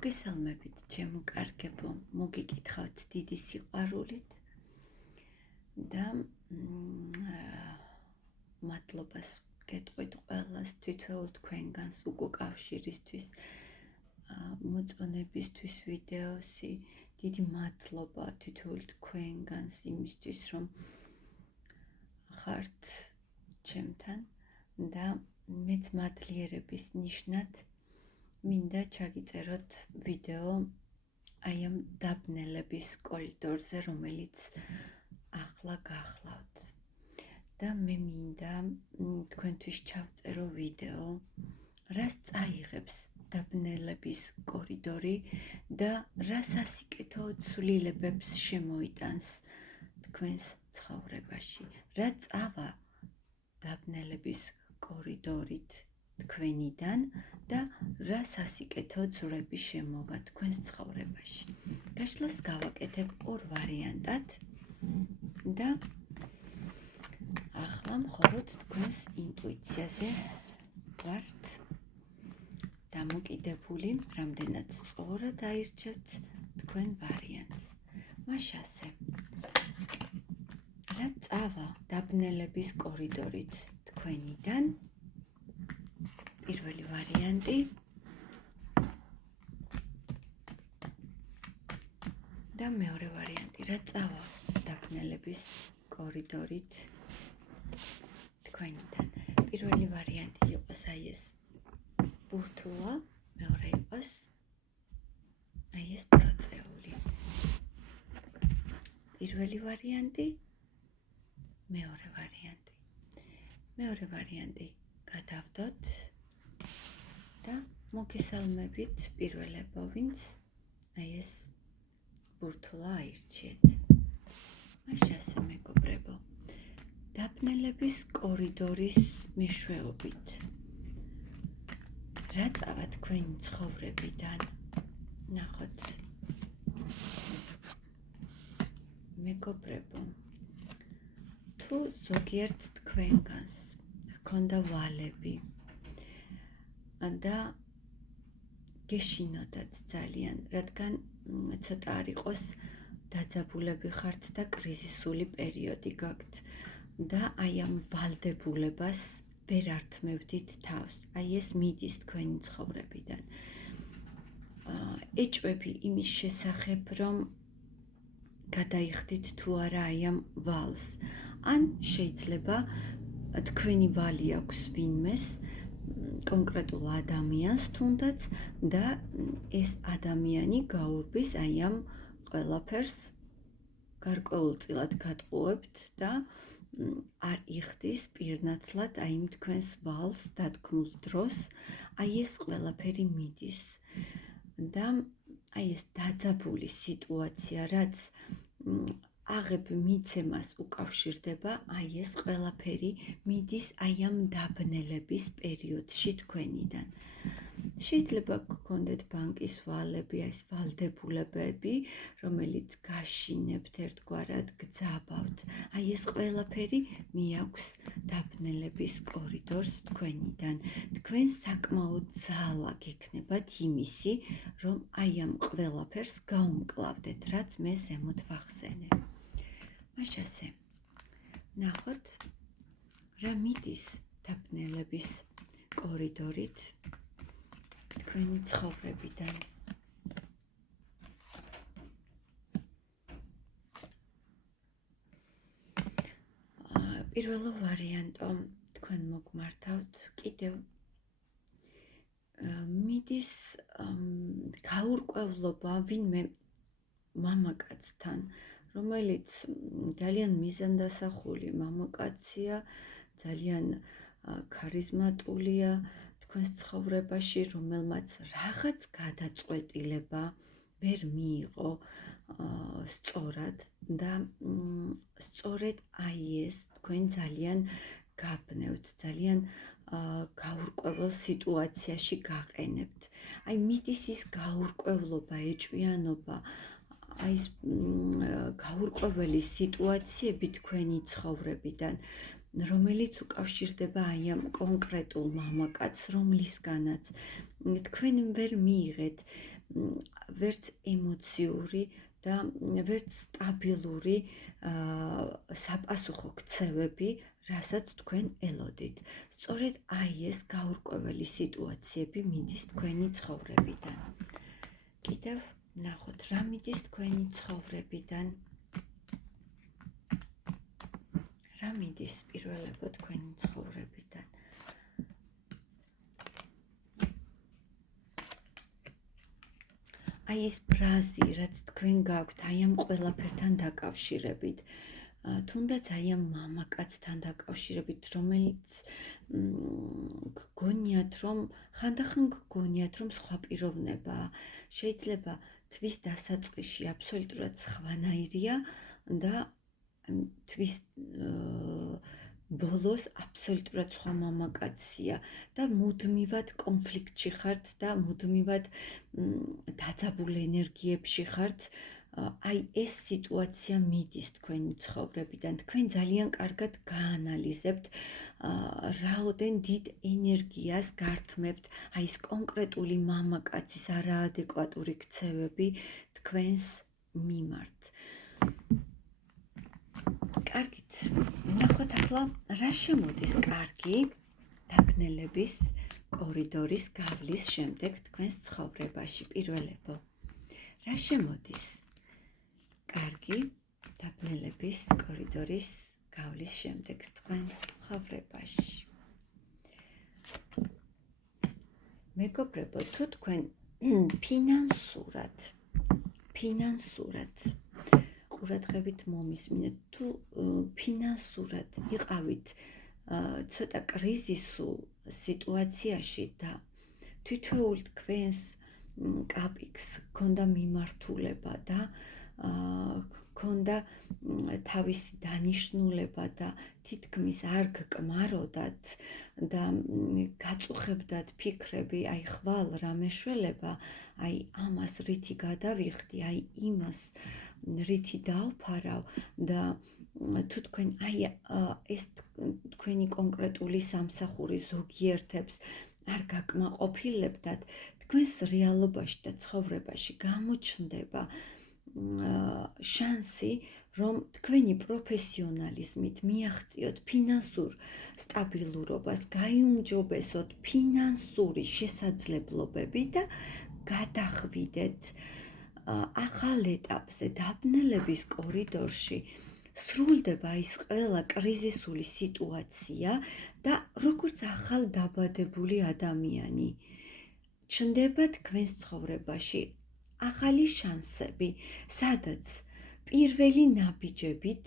მოგესალმებით, ჩემო კარგებო, მოგიკითხავთ დიდი სიყვარულით და მადლობას გეტყვით ყველას თითოეულ თქვენგანს უკავშირისთვის, მოწონებისთვის ვიდეოსი, დიდი მადლობა თითოეულ თქვენგანს იმისთვის, რომ ხართ ჩემთან და მეც მადლიერების ნიშნად მინდა ჩაგიწეროთ ვიდეო აი ამ დაბნელების კორიდორზე, რომელიც ახლა გახლავთ. და მე მინდა თქვენთვის ჩავწერო ვიდეო, რას წაიღებს დაბნელების კორიდორი და რას ასიკეთო ცვლილებებს შემოიტანს თქვენს ცხოვრებაში. რა წავა დაბნელების კორიდორით თქვენიდან და რას ასიკეთო ძვრები შემოვა თქვენს ცხოვრებაში. გაშლას გავაკეთებ ორ ვარიანტად და ახლა მხოლოდ თქვენს ინტუიციაზე ვართ დამოკიდებული, რამდენად სწორად აირჩევთ თქვენ ვარიანტს. მაშასე, რა წავა დაბნელების კორიდორით თქვენიდან? პირველი ვარიანტი და მეორე ვარიანტი, რა წავა დაბნელების კორიდორით თქვენიდან. პირველი ვარიანტი იყოს აი ეს ბურთულა, მეორე იყოს აი ეს პროწეული. პირველი ვარიანტი, მეორე ვარიანტი. მეორე ვარიანტი გადავდოთ და მოგესალმებით პირველებო, ვინც აი ეს ბურთულა აირჩიეთ. მაშასე მეგობრებო, დაბნელების კორიდორის მეშვეობით რა წავა თქვენი ცხოვრებიდან? ნახოთ მეგობრებო, თუ ზოგიერთ თქვენგანს ჰქონდა ვალები და გეშინოდათ ძალიან, რადგან ცოტა არ იყოს დაძაბულები ხართ და კრიზისული პერიოდი გაქვთ და აი ამ ვალდებულებას ვერ ართმევდით თავს. აი ეს მიდის თქვენი ცხოვრებიდან. ეჭვები იმის შესახებ, რომ გადაიხდით თუ არა აი ამ ვალს. ან შეიძლება თქვენი ვალი აქვს ვინმეს, კონკრეტულ ადამიანს თუნდაც და ეს ადამიანი გაურბის აი ამ ყველაფერს, გარკვეულწილად გატყუებთ და არ იხდის პირნათლად აი იმ თქვენს ვალს დადგმულ დროს, აი ეს ყველაფერი მიდის. და აი ეს დაძაბული სიტუაცია, რაც აღებ მიცემას უკავშირდება, აი ეს ყველაფერი მიდის აი ამ დაბნელების პერიოდში თქვენიდან. შეიძლება გქონდეთ ბანკის ვალები, ეს ვალდებულებები, რომელიც გაშინებთ ერთგვარად, გძაბავთ. აი ეს ყველაფერი მიაქვს დაბნელების კორიდორს თქვენიდან. თქვენ საკმაოდ ძალა გექნებათ იმისი, რომ აი ამ ყველაფერს გაუმკლავდეთ, რაც მე ზემოთ ვახსენე. მაშასე, ნახოთ, რა მიდის დაბნელების კორიდორით თქვენი ცხოვრებიდან. პირველო ვარიანტო თქვენ მოგმართავთ, კიდევ მიდის გაურკვევლობა ვინმე მამაკაცთან, რომელიც ძალიან მიზანდასახული მამაკაცია, ძალიან ქარიზმატულია თქვენს ცხოვრებაში, რომელმაც რაღაც გადაწყვეტილება ვერ მიიღო სწორად და სწორედ აი ეს თქვენ ძალიან გაბნევთ, ძალიან გაურკვევლ სიტუაციაში გაყენებთ. აი მიდის ის გაურკვევლობა, ეჭვიანობა, აი ეს გაურკვეველი სიტუაციები თქვენი ცხოვრებიდან რომელიც უკავშირდება აი ამ კონკრეტულ მამაკაცს, რომლისგანაც თქვენ ვერ მიიღეთ ვერც ემოციური და ვერც სტაბილური საპასუხო ქცევები, რასაც თქვენ ელოდით. სწორედ აი ეს გაურკვეველი სიტუაციები მიდის თქვენი ცხოვრებიდან. კიდევ ნახოთ, რა მიდის თქვენი ცხოვრებიდან? რა მიდის პირველებო თქვენი ცხოვრებიდან? აი ეს ფრაზი, რაც თქვენ გაქვთ, აი ამ ყველაფერთან დაკავშირებით, თუნდაც აი ამ მამაკაცთან დაკავშირებით, რომელიც გგონიათ, რომ ხანდახან გგონიათ, რომ სხვა პიროვნებაა. შეიძლება თვის დასაწყისში აბსოლუტურად სხვანაირია და თვის ბოლოს აბსოლუტურად სხვა მამაკაცია და მუდმივად კონფლიქტში ხართ და მუდმივად დაძაბულ ენერგიებში ხართ. აი ეს სიტუაცია მიდის თქვენი ცხოვრებიდან. თქვენ ძალიან კარგად გაანალიზებთ, რაოდენ დიდ ენერგიას გართმევთ აი ეს კონკრეტული მამაკაცის არაადეკვატური ქცევები თქვენს მიმართ. კარგით, ნახოთ ახლა რა შემოდის კარგი დაბნელების კორიდორის გავლის შემდეგ თქვენს ცხოვრებაში. პირველებო, რა შემოდის კარგი დაბნელების კორიდორის გავლის შემდეგ თქვენს ცხოვრებაში? მეგობრებო, თუ თქვენ ფინანსურად ყურადღებით მომისმინეთ, თუ ფინანსურად იყავით ცოტა კრიზისულ სიტუაციაში და თითოეულ თქვენს კაპიკს გქონდა მიმართულება და გქონდა თავისი დანიშნულება და თითქმის არ გკმაროდათ და გაწუხებდათ ფიქრები, აი ხვალ რა მეშველება, აი ამას რითი გადავიხდი, აი იმას რითი დავფარავ და თუ თქვენ აი ეს თქვენი კონკრეტული სამსახური ზოგიერთებს არ გაკმაყოფილებდათ, თქვენს რეალობაში და ცხოვრებაში გამოჩნდება შანსი, რომ თქვენი პროფესიონალიზმით მიაღწიოთ ფინანსურ სტაბილურობას, გაიუმჯობესოთ ფინანსური შესაძლებლობები და გადახვიდეთ ახალ ეტაპზე დაბნელების კორიდორში. სრულდება ის ყველა კრიზისული სიტუაცია და როგორც ახალ დაბადებული ადამიანი ჩნდება თქვენს ცხოვრებაში ახალი შანსები, სადაც პირველი ნაბიჯებით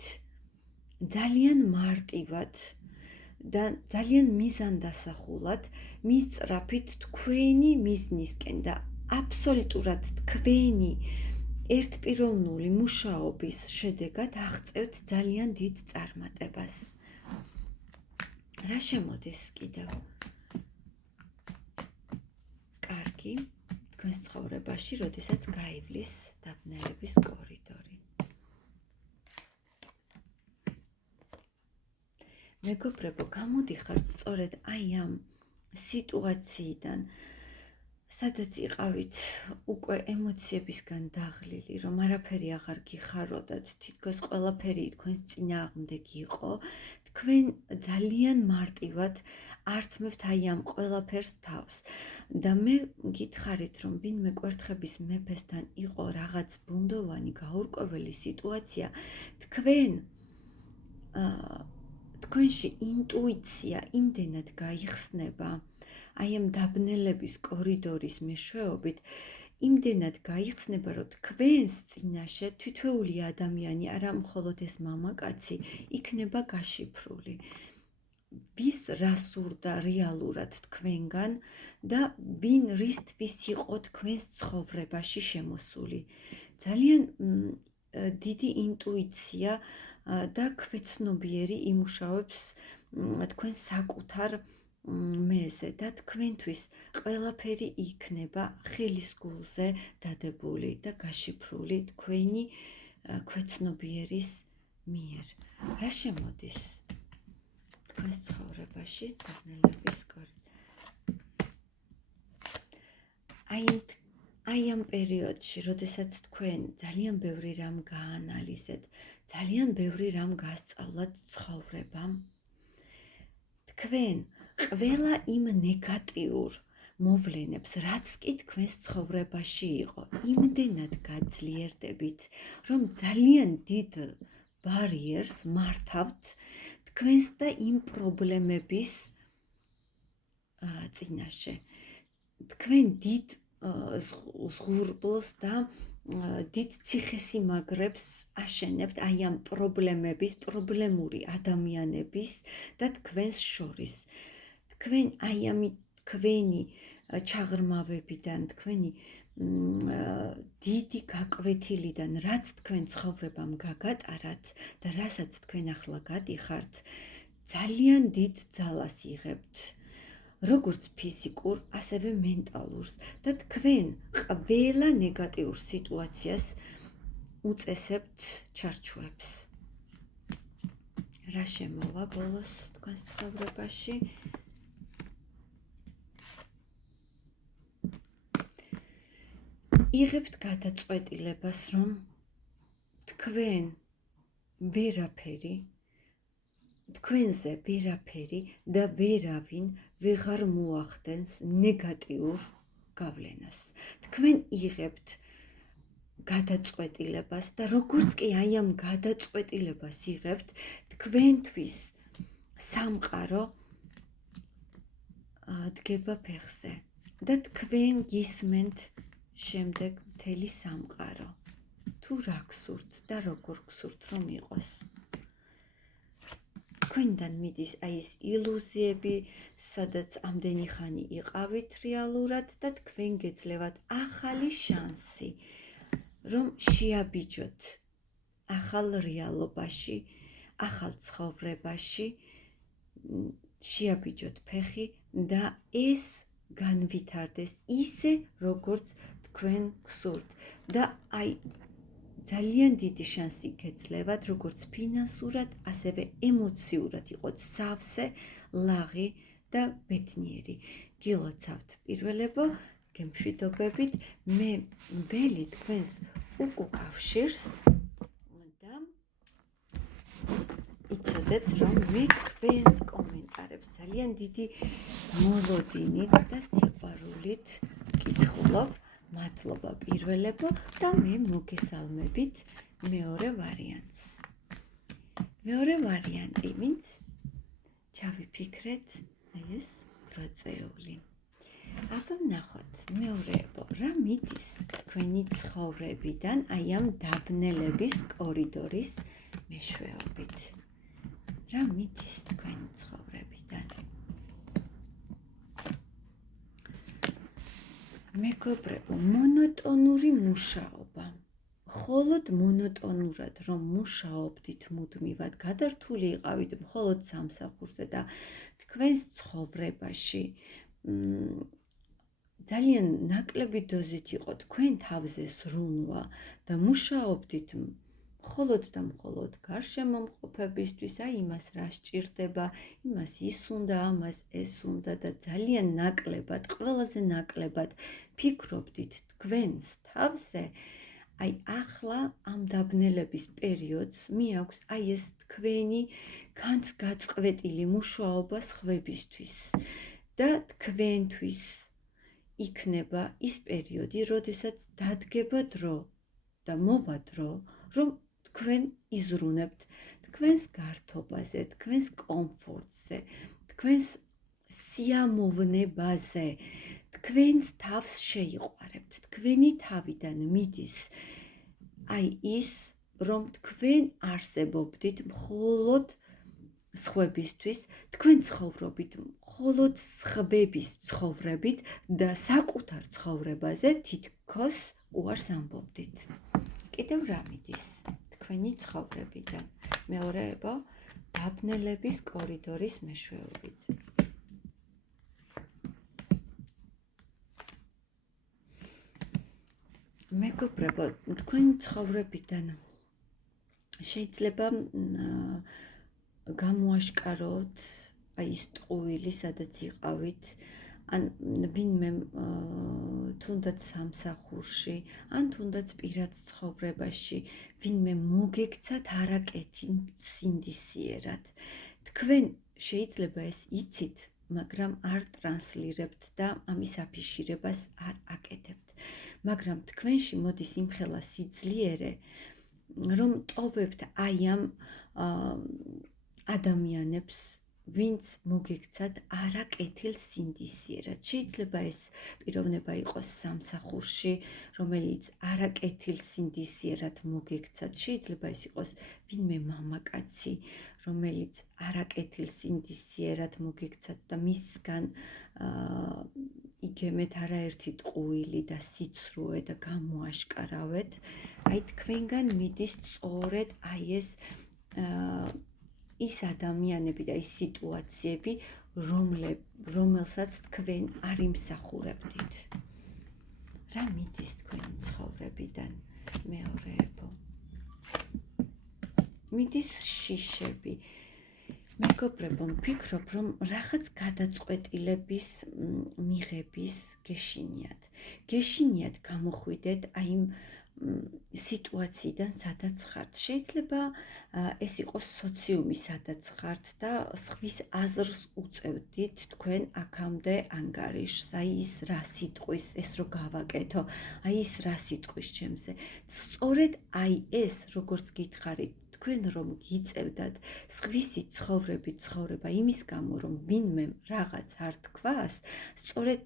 ძალიან მარტივად და ძალიან მიზანდასახულად მისწრაფით თქვენი მიზნისკენ და აბსოლუტურად თქვენი ერთპიროვნული მუშაობის შედეგად აღწევთ ძალიან დიდ წარმატებას. რა შემოდის კიდევ? კარგი თქვენს ცხოვრებაში, როდესაც გაივლის დაბნელების კორიდორი. მეგობრებო, გამოდიხართ სწორედ აი ამ სიტუაციიდან, სადაც იყავით უკვე ემოციებისგან დაღლილი, რომ არაფერი აღარ გიხაროდათ, თითქოს ყველაფერი თქვენს წინააღმდეგ იყო, თქვენ ძალიან მარტივად ართმევთ აი ამ ყველაფერს თავს. და მე გითხარით, რომ ვინმე კვერთხების მეფესთან იყო რაღაც ბუნდოვანი გაურკვეველი სიტუაცია, თქვენში ინტუიცია იმდენად გაიხსნება, აი ამ დაბნელების კორიდორის მეშვეობით, იმდენად გაიხსნება, რომ თქვენს წინაშე თითოეული ადამიანი, არა მხოლოდ ეს მამაკაცი, იქნება გაშიფრული. ვის რა სურდა რეალურად თქვენგან და ვინ რისთვის იყო თქვენს ცხოვრებაში შემოსული. ძალიან დიდი ინტუიცია და ქვეცნობიერი იმუშავებს თქვენ საკუთარ მეზე და თქვენთვის ყველაფერი იქნება ხელის გულზე დადებული და გაშიფრული თქვენი ქვეცნობიერის მიერ. რა შემოდის? თქვენს ცხოვრებაში დაბნელების აი ამ პერიოდში, როდესაც თქვენ ძალიან ბევრი რამ გაანალიზეთ, ძალიან ბევრი რამ გასწავლათ ცხოვრებამ, თქვენ ყველა იმ ნეგატიურ მოვლენებს, რაც კი თქვენს ცხოვრებაში იყო, იმდენად გაძლიერდებით, რომ ძალიან დიდ ბარიერს მართავთ თქვენს და იმ პრობლემების წინაშე. თქვენ დიდ ზღურბლს და დიდ ციხესიმაგრებს აშენებთ აი ამ პრობლემების, პრობლემური ადამიანების და თქვენს შორის. თქვენ აი ამ თქვენი ჩაღრმავებიდან, თქვენი დიდი გაკვეთილიდან, რაც თქვენ ცხოვრებამ გაგატარათ და რასაც თქვენ ახლა გადიხართ, ძალიან დიდ ძალას იღებთ. როგორც ფიზიკურ, ასევე მენტალურს და თქვენ ყველა ნეგატიურ სიტუაციას უწესებთ ჩარჩოებს. რა შემოვა ბოლოს თქვენს ცხოვრებაში? იღებთ გადაწყვეტილებას, რომ თქვენ თქვენზე ვერაფერი და ვერავინ ვეღარ მოახდენს ნეგატიურ გავლენას. თქვენ იღებთ გადაწყვეტილებას და როგორც კი აი ამ გადაწყვეტილებას იღებთ, თქვენთვის სამყარო დგება ფეხზე და თქვენ გისმენთ შემდეგ მთელი სამყარო. თუ რა გსურთ და როგორ გსურთ რომ იყოს. თქვენიდან მიდის აი ეს ილუზიები, სადაც ამდენი ხანი იყავით რეალურად და თქვენ გეძლევათ ახალი შანსი, რომ შეაბიჯოთ ახალ რეალობაში, ახალ ცხოვრებაში, შეაბიჯოთ ფეხი და ეს განვითარდეს ისე, როგორც თქვენ გსურთ და აი ძალიან დიდი შანსი გეძლევათ, როგორც ფინანსურად, ასევე ემოციურად იყოთ სავსე, ლაღი და ბედნიერი. გილოცავთ პირველებო, გემშვიდობებით, მე ველი თქვენს უკუკავშირს და იცოდეთ, რომ მე თქვენს კომენტარებს ძალიან დიდი მოლოდინით და სიყვარულით კითხულობ. მადლობა პირველებო და მე მოგესალმებით მეორე ვარიანტს. მეორე ვარიანტი, ვინც ჩავიფიქრეთ ეს პროცეული. აბა ვნახოთ, მეორეებო, რა მიდის თქვენი ცხოვრებიდან აი ამ დაბნელების კორიდორის მეშვეობით. რა მიდის თქვენი ცხოვრებიდან? მეგობრებო, მონოტონური მუშაობა. მხოლოდ მონოტონურად რომ მუშაობდით მუდმივად, გადართული იყავით მხოლოდ სამსახურზე და თქვენს ცხოვრებაში ძალიან ნაკლები დოზით იყო თქვენ თავზე სრულვა და მუშაობდით მხოლოდ და მხოლოდ გარშემომყოფებისთვის, აი იმას რა სჭირდება, იმას ის უნდა, ამას ეს უნდა და ძალიან ნაკლებად, ყველაზე ნაკლებად ფიქრობდით თქვენს თავზე, აი ახლა ამ დაბნელების პერიოდს მიაქვს აი ეს თქვენი განცგაწყვეტილი მუშაობა სხვებისთვის და თქვენთვის იქნება ის პერიოდი, როდესაც დადგება დრო და მოვა დრო, რომ თქვენ იზრუნებთ თქვენს გართობაზე, თქვენს კომფორტზე, თქვენს სიამოვნებაზე, თქვენს თავს შეიყვარებთ, თქვენი თავიდან მიდის აი ის, რომ თქვენ არსებობდით მხოლოდ სხვებისთვის, თქვენ ცხოვრობით მხოლოდ სხვების ცხოვრებით და საკუთარ ცხოვრებაზე თითქოს უარს ამბობდით. კიდევ რა მიდის თქვენი ცხოვრებიდან? მეორეებო, დაბნელების კორიდორის მეშვეობით. მეგობრებო, თქვენი ცხოვრებიდან შეიძლება გამოაშკაროთ აი ის ტყუილი, სადაც იყავით, ან ვინმე თუნდაც სამსახურში, ან თუნდაც პირად ცხოვრებაში, ვინმე მოგექცათ არაკეთი სინდისიერად. თქვენ შეიძლება ეს იცით, მაგრამ არ ტრანსლირებთ და ამის აფიშირებას არ აკეთებთ. მაგრამ თქვენში მოდის იმხელა სიძლიერე, რომ ტოვებთ აი ამ ადამიანებს, ვინც მოგექცათ არაკეთილ სინდისიერად. შეიძლება ეს პიროვნება იყოს სამსახურში, რომელიც არაკეთილ სინდისიერად მოგექცათ. შეიძლება ეს იყოს ვინმე მამაკაცი, რომელიც არაკეთილ სინდისიერად მოგექცათ და მისგან იგემეთ არაერთი ტყუილი და სიცრუე და გამოაშკარავეთ. აი თქვენგან მიდის სწორედ აი ეს ის ადამიანები და ის სიტუაციები, რომელსაც თქვენ არ იმსახურებდით. რა მიდის თქვენი ცხოვრებიდან, მეორეებო? მიდის შიშები. მეგობრებო, ვფიქრობ, რომ რაღაც გადაწყვეტილების მიღების გეშინიათ. გეშინიათ გამოხვიდეთ აი იმ სიტუაციიდან, სადაც ხართ. შეიძლება ეს იყოს სოციუმი, სადაც ხართ და სხვის აზრს უწევდით თქვენ აქამდე ანგარიშს. აი ის რა სიტყვის, ეს რო გავაკეთო, აი ის რა სიტყვის ჩემზე. სწორედ აი ეს, როგორც გითხარით, თქვენ რომ გიწევდათ სხვისი ცხოვრება იმის გამო, რომ ვინმე რაღაც არ თქვას, სწორედ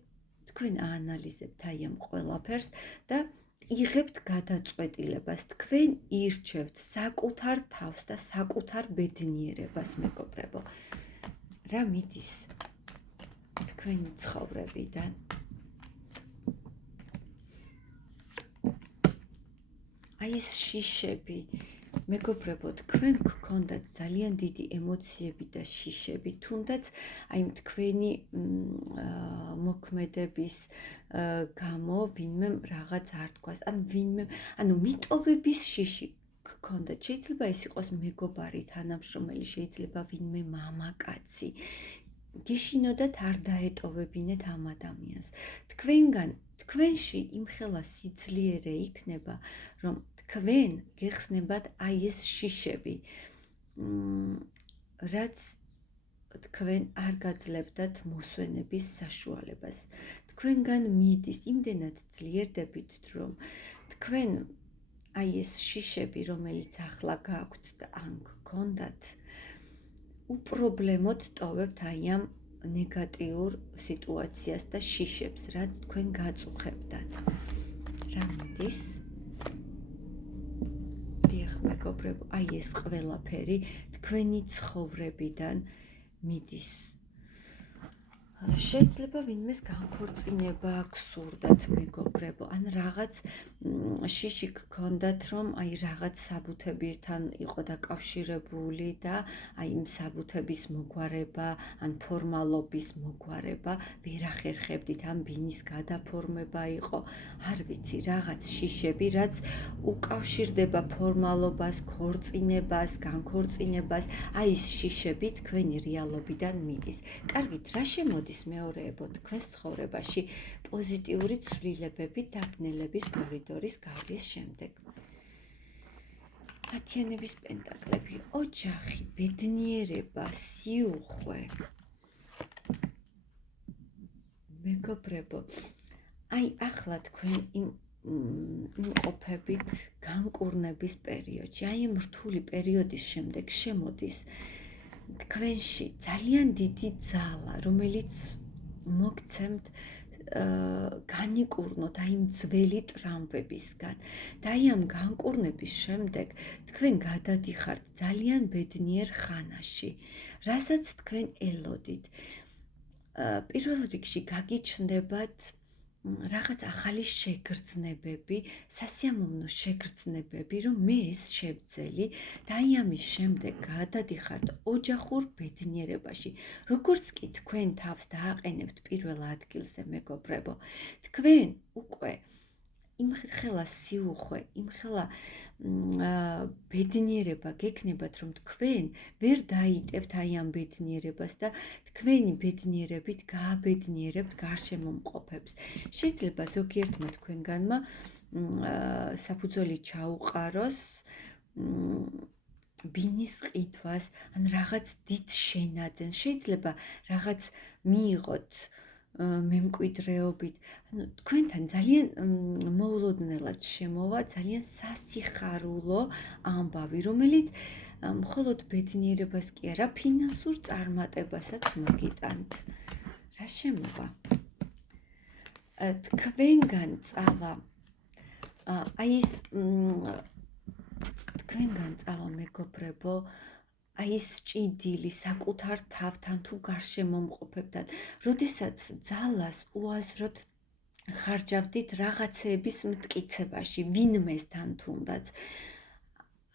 თქვენ აანალიზებთ აი ამ ყველაფერს და იღებთ გადაწყვეტილებას. თქვენ ირჩევთ საკუთარ თავს და საკუთარ ბედნიერებას, მეგობრებო. რა მიდის თქვენი ცხოვრებიდან? აი ეს შიშები, მეგობრებო, თქვენ გქონდათ ძალიან დიდი ემოციები და შიშები, თუნდაც აი თქვენი მოქმედების გამო ვინმე რაღაც არ თქვას, ან ვინმე, ანუ მიტოვების შიში გქონდათ. შეიძლება ეს იყოს მეგობარი, თანამშრომელი, შეიძლება ვინმე მამაკაცი. გეშინოდათ არ დაეტოვებინეთ ამ ადამიანს. თქვენში იმხელა სიძლიერე იქნება, რომ თქვენ გეხსნებათ აი ეს შიშები, რაც თქვენ არ გაძლებდათ მოსვენების საშუალებას. თქვენგან მიდის, იმდენად ძლიერდებით, რომ თქვენ აი ეს შიშები, რომელიც ახლა გაქვთ და ან გქონდათ, უპრობლემოდ ტოვებთ აი ამ ნეგატიურ სიტუაციას და შიშებს, რაც თქვენ გაწუხებდათ. რა მიდის? მეგობრებო, აი ეს ყველაფერი თქვენი ცხოვრებიდან მიდის. შეიძლება ვინმეს განქორწინება გსურდათ, მეგობრებო, ან რაღაც შიში გქონდათ, რომ აი რაღაც საბუთებთან იყო დაკავშირებული და აი იმ საბუთების მოგვარება, ან ფორმალობის მოგვარება ვერ ახერხებდით, ან ბინის გადაფორმება იყო, არ ვიცი, რაღაც შიშები, რაც უკავშირდება ფორმალობას, ქორწინებას, განქორწინებას, აი ეს შიშები თქვენი რეალობიდან მიდის. კარგით, რა შემოდის მეორეებო თქვენს ცხოვრებაში პოზიტიური ცვლილებები დაბნელების კორიდორის გავლის შემდეგ? ათიანების პენტაკლები, ოჯახი, ბედნიერება, სიუხვე. მეგობრებო, აი ახლა თქვენ იმყოფებით განკურნების პერიოდში, აი ამ რთული პერიოდის შემდეგ შემოდის თქვენში ძალიან დიდი ძალა, რომელიც მოგცემთ განიკურნოთ აი იმ ძველი ტრამვებისგან. და აი ამ განკურნების შემდეგ თქვენ გადადიხართ ძალიან ბედნიერ ხანაში, რასაც თქვენ ელოდით. პირველ რიგში გაგიჩნდებათ რაღაც ახალი შეგრძნებები, სასიამოვნო შეგრძნებები, რომ მე ეს შევძელი და აი ამის შემდეგ გადადიხართ ოჯახურ ბედნიერებაში. როგორც კი თქვენ თავს დააყენებთ პირველ ადგილზე, მეგობრებო, თქვენ უკვე იმხელა სიუხვე, იმხელა ბედნიერება გექნებათ, რომ თქვენ ვერ დაიტევთ აი ამ ბედნიერებას და თქვენი ბედნიერებით გააბედნიერებთ გარშემომყოფებს. შეიძლება ზოგიერთმა თქვენგანმა საფუძველი ჩაუყაროს ბინის ყიდვას, ან რაღაც დიდ შენაძენს, შეიძლება რაღაც მიიღოთ მემკვიდრეობით. ანუ თქვენთან ძალიან მოულოდნელად შემოვა ძალიან სასიხარულო ამბავი, რომელიც მხოლოდ ბედნიერებას კი არა, ფინანსურ წარმატებასაც მოგიტანთ. რა შემოვა? თქვენგან წავა აი ეს თქვენგან წავა მეგობრებო, აი ეს ჭიდილი საკუთარ თავთან თუ გარშემომყოფებთან, როდესაც ძალას უაზროდ ხარჯავდით რაღაცეების მტკიცებაში, ვინმესთან თუნდაც.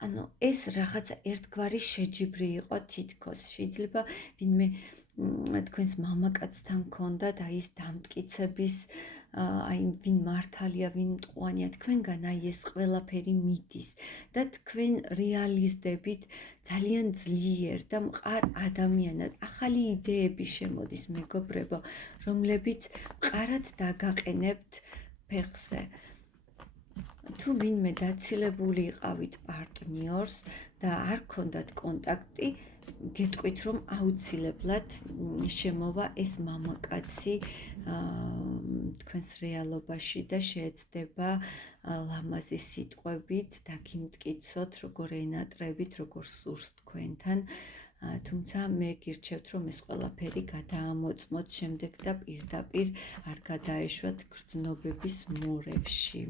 ანუ ეს რაღაცა ერთგვარი შეჯიბრი იყო თითქოს. შეიძლება ვინმე თქვენს მამაკაცთან ქონდათ აი ეს დამტკიცების აი ვინ მართალია, ვინ მტყუანია, თქვენგან აი ეს ყველაფერი მიდის და თქვენ რეალიზდებით ძალიან ძლიერ და მყარ ადამიანად. ახალი იდეები შემოდის მეგობრებო, რომლებიც მყარად დაგაყენებთ ფეხზე. თუ ვინმე დაცილებული იყავით პარტნიორს და არ ქონდათ კონტაქტი, გეტყვით, რომ აუცილებლად შემოვა ეს მამაკაცი თქვენს რეალობაში და შეეცდება ლამაზი სიტყვებით დაგიმტკიცოთ, როგორ ენატრებით, როგორ სურს თქვენთან. თუმცა მე გირჩევთ, რომ ეს ყველაფერი გადაამოწმოთ შემდეგ და პირდაპირ არ გადაეშვათ გრძნობების მორევში.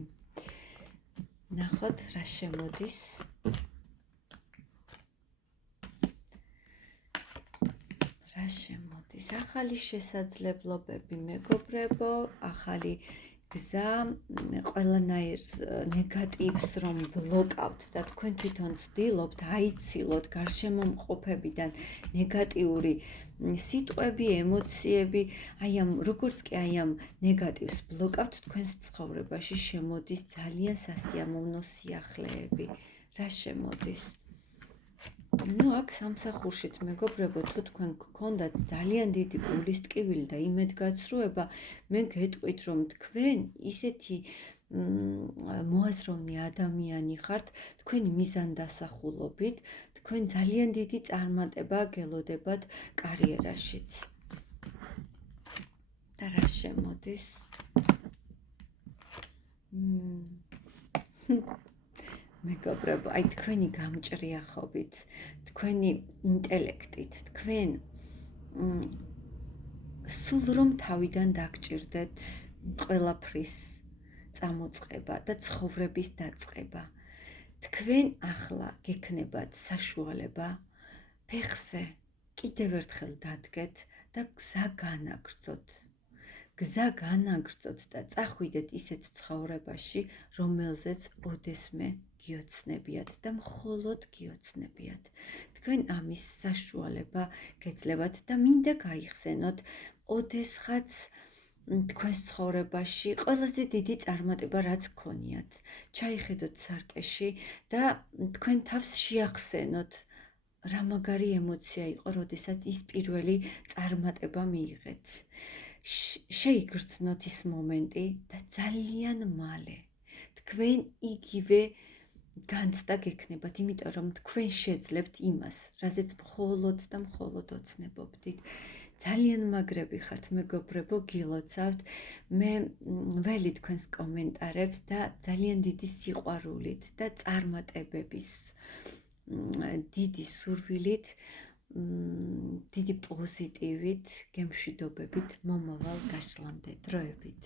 ნახოთ რა შემოდის. რა შემოდის? ახალი შესაძლებლობები მეგობრებო, ახალი გზა, ყველანაირ ნეგატივს რომ ბლოკავთ და თქვენ თვითონ ცდილობთ აიცილოთ გარშემომყოფებიდან ნეგატიური სიტყვები, ემოციები, აი ამ როგორც კი აი ამ ნეგატივს ბლოკავთ, თქვენს ცხოვრებაში შემოდის ძალიან სასიამოვნო სიახლეები. რა შემოდის? ნუ აქ სამსახურშიც მეგობრებო, თუ თქვენ გქონდათ ძალიან დიდი გულის ტკივილი და იმედგაცრუება, მე გეტყვით, რომ თქვენ ისეთი მოაზროვნე ადამიანი ხართ, თქვენი მიზანდასახულობით, თქვენ ძალიან დიდი წარმატება გელოდებათ კარიერაშიც. და რა შემოდის? მეგობრებო, აი თქვენი გამჭრიახობით, თქვენი ინტელექტით, თქვენ სულ რომ თავიდან დაგჭირდეთ ყველაფრის წამოწყება და ცხოვრების დაწყება. თქვენ ახლა გექნებათ საშუალება ფეხზე კიდევ ერთხელ დადგეთ და გზა განაგრძოთ. გზა განაგრძოთ და წახვიდეთ ისეთ ცხოვრებაში, რომელზეც ოდესმე გიოცნებიათ და მხოლოდ გიოცნებიათ. თქვენ ამის საშუალება გეძლევათ და მინდა გაიხსენოთ, ოდესღაც თქვენს ცხოვრებაში ყველაზე დიდი წარმატება რაც გქონიათ. ჩაიხედოთ სარკეში და თქვენ თავს შეახსენოთ, რა მაგარი ემოცია იყო, როდესაც ის პირველი წარმატება მიიღეთ. შეიგრძნოთ ის მომენტი და ძალიან მალე თქვენ იგივე განცდა გექნებათ, იმიტომ რომ თქვენ შეძლებთ იმას, რაზეც მხოლოდ და მხოლოდ ოცნებობდით. ძალიან მაგრები ხართ მეგობრებო, გილოცავთ. მე ველი თქვენს კომენტარებს და ძალიან დიდი სიყვარულით და წარმატებების დიდი სურვილით, დიდი პოზიტივით, გემშვიდობებით მომავალ გაშლამდე დროებით.